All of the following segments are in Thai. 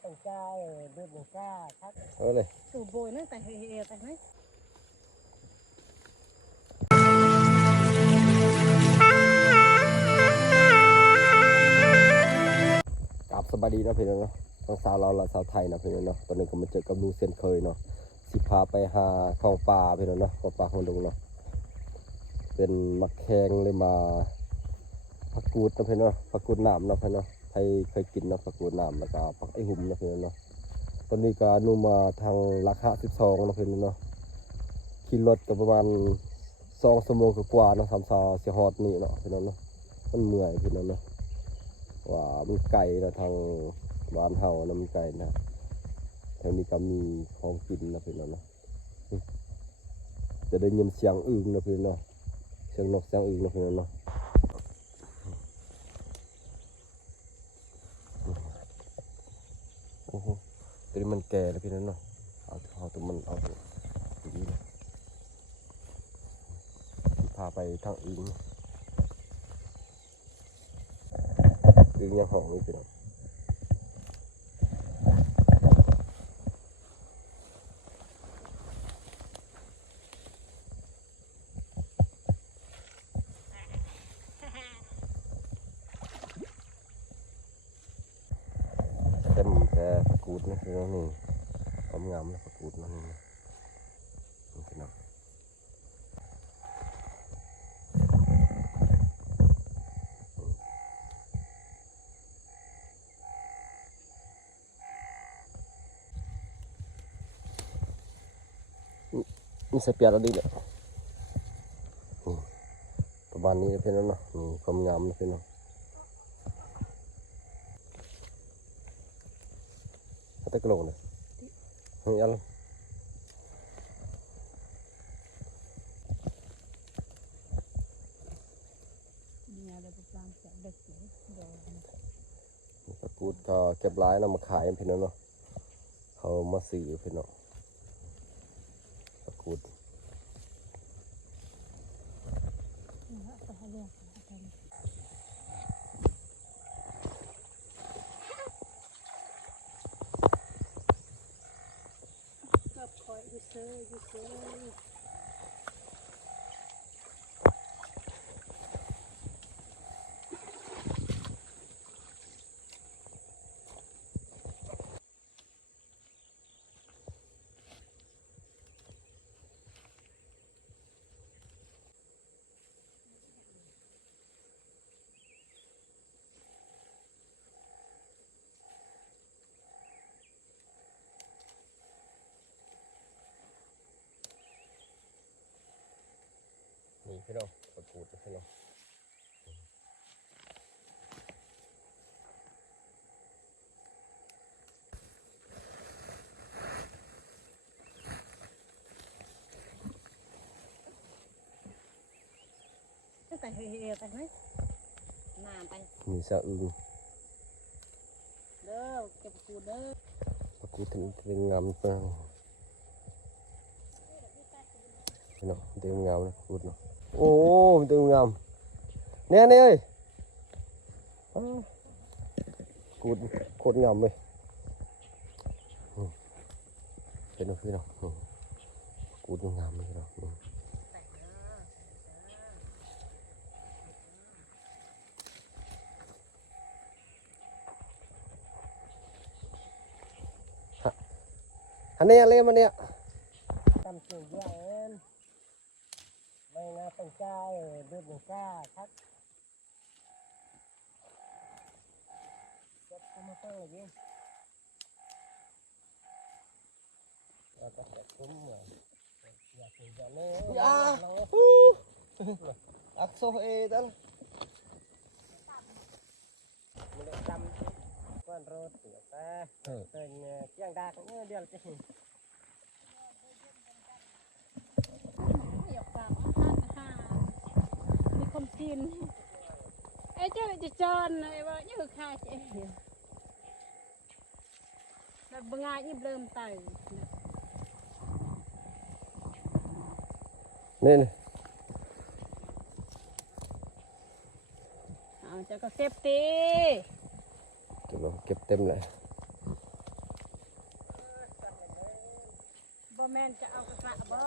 เป็นเจ้าดูบุกล้าครับเลยสูบโบยนั่นแต่เฮียแต่ไหมกับสบายดีนะพี่น้องเนาะทั้งสาวเราและสาวไทยนะพี่น้องเนาะตอนนี้ก็มาเจอกับลุงเส้นเคยเนาะสิพาไปหาของป่าพี่น้องเนาะของป่าของดงเนาะเป็นมักแข้งเลยมาผักกูดนะพี่น้องเนาะผักกูดน้ำนะพี่น้องเนาะไทยเคยกินนะผักกูดน้ำแล้วก็ผักไอหุ่มนะพี่น้องเนาะตอนนี้ก็นูมาทางราคา12นะพี่น้องเนาะขี่รถก็ประมาณ2 ชั่วโมงกว่าเนาะ3 ชั่วโมงเสียฮอดนี่เนาะพี่น้องเนาะมันเมื่อยพี่น้องเนาะว่ามันไก่นะทางบ้านเฮานะมันไก่นะแถวนี้ก็มีของกินนะพี่น้องเนาะจะได้ยินเสียงอึ่งนะพี่น้องเนาะเสียงนกเสียงอึ่งนะพี่น้องเนาะโอ้โหตัวนี้มันแก่แล้วพี่น้องเนาะเอาตัวมันเอาตัวนี้เลยพาไปทางอึ่งยังหอมอยู่พี่น้องเต็มแต่ผักกูดนะพี่น้องนี่ความงามนะผักกูดนะนี่พี่น้องนี่ใส่เปียกแล้วดีเลยประมาณนี้นะพี่น้องเนาะนี่ความงามนะพี่น้องตะกโลงเลยนี่อะไรตะกูดก็เก็บร้ายนะมาขายพี่น้องเนาะเขามาซื้อพี่น้องตะกูดคอยยูเซอร์ยูเซอร์นี่พี่น้องตะกูดพี่น้องนั่นแต่เฮียแต่ไหมนานไปมีสะอึ่งเด้อเก็บกูเด้อตะกูดถึงงามเปล่าเนาะเต็มงามนะกูดเนาะโอ้เต็มงามเนี่ยเอ้ยกูดโคตรงามเลยเป็นพี่น้องกูดงามเลยเนาะอันนี้อะไรมันเนี่ยตำสูงเยอะเอ็นไม่น่าเป็นเจ้าดูบุกล้าครับจะมาตั้งอะไรยิ่งเราจะเก็บคุ้มเหมือนอยากกินจะเนื้ออักโซเอตันมันเลยจำก้อนโรสเสือแต่เป็นเกี่ยงดาก็เงี้ยเดียวจะมีคนกินไอ้เจ้าจะจอนไอ้ว่านี่คือข้าเจ๊แบบบางงานยิ่งเริ่มไต่นี่เอาจะก็เก็บตีเก็บเต็มเลย แม่นจะเอากระบ่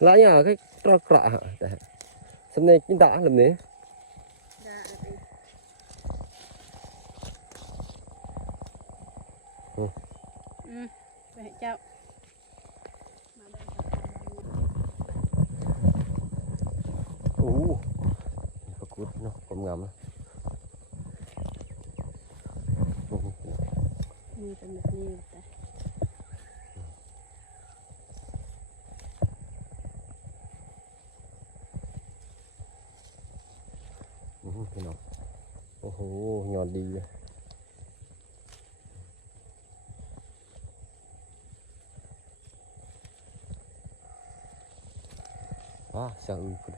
lá nhà cái trò cạ để xem này kinh đã làm đấy ด่าอะไรไปให้เจ้ามาได้ có cút nó còn ngầm มีเป็นแบบนี้แต่ พี่น้องโอ้โหยอดดีเลยว้าเสียงอื่นพุ่น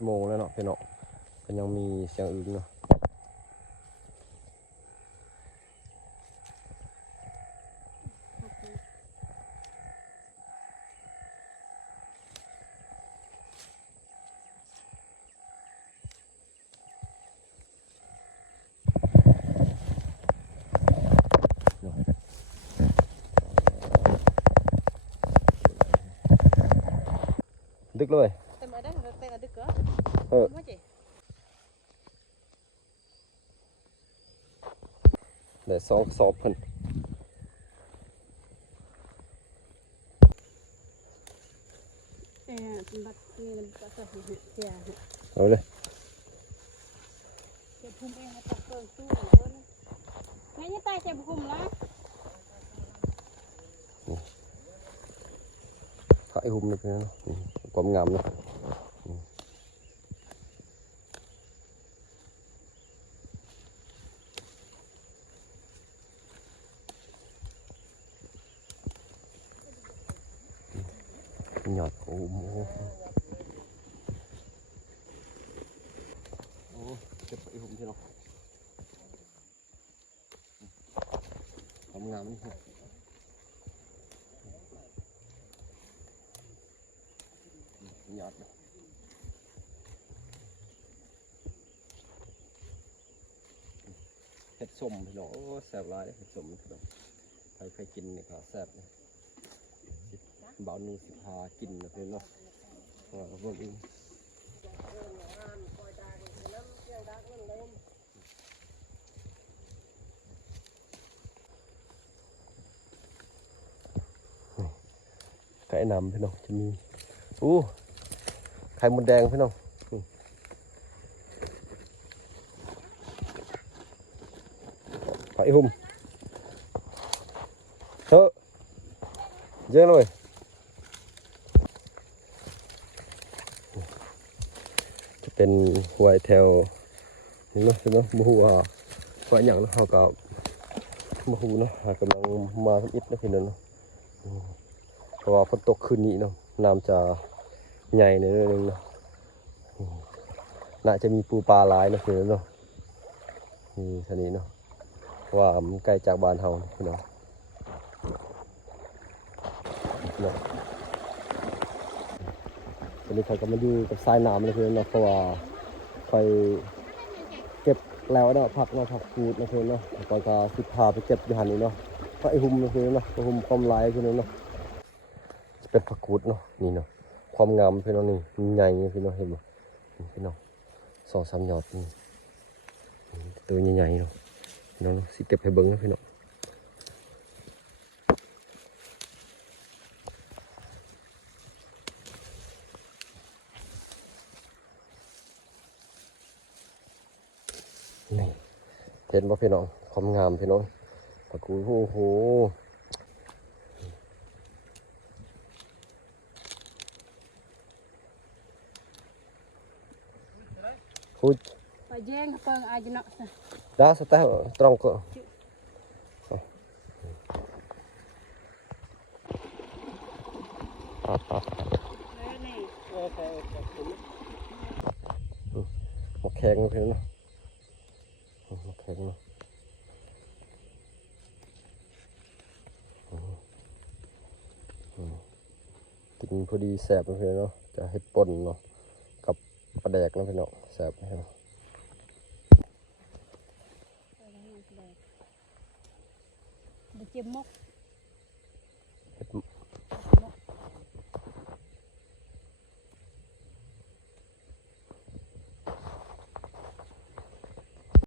11 โมงแล้วเนาะพี่น้องก็ยังมีเสียงอื่นเนาะดึกเลย เต็มได้เต็มดึกเหรอ Ừ. ไม่ใช่ để sọp hơn เป็นบัตรนี่มันจะใส่เสีย rồi đây เสียภูมิเองมาตัดเปิงตู้แม่ยังตายเสียภูมิละ phải hùm được nó còn ngầm nữa nhọt chết phải hùm thế nào còn ngầm nhọtเห็ดส้มพี่น้องโอ้แซ่บหลายเห็ดส้มพี่น้องใครเคยกินนี่ก็แซ่บนะบ่าวนูสิพากินนะพี่น้องเบิ่งไก่นำพี่น้องจะมีไข่มดแดงพี่น้องไข่หุ่มเถอะเยอะเลยจะเป็นหวยแถวนี่เนาะพี่น้องมะฮูหวยอย่างเนาะเขาก็มะฮูเนาะกำลังมาทำอิฐนะพี่น้องเนาะเพราะว่าฝนตกคืนนี้เนาะน้ำจะใหญ่ในเรื่องนึงเนาะน่าจะมีปูปลาหลายนะพี่น้องเนาะนี่ท่านี้เนาะว่ามันใกล้จากบ้านเฮาพี่น้องวันนี้เขาก็มาอยู่กับทรายน้ำนะพี่น้องเนาะเพราะว่าคอยเก็บแล้วเนาะผักกูดนะพี่น้องเนาะก่อนก็สิพาไปเก็บอยู่หันนี้เนาะก็ไอหุ่มนะพี่น้องเนาะหุ่มความลายพี่น้องเนาะจะเป็นผักกูดเนาะนี่เนาะความงามพี่น้องนี่ใหญ่พี่น้องเห็นไหมพี่น้อง2-3หยอดนี่ตัวใหญ่ๆเนาะพี่น้องสิเก็บให้เบิ้งนะพี่น้องนี่เห็นป่ะพี่น้องความงามพี่น้องผักกูดโอ้โหคุย ไปแย่งเปิงอาจจะเนาะ đã sao ta trong cỡ นี่ một khen như thế nào một khen nàoกินพอดีแสบนะพี่เนาะจะให้ป่นเนาะกับปลาแดกนะพี่เนาะแสบนะ เจ็บมก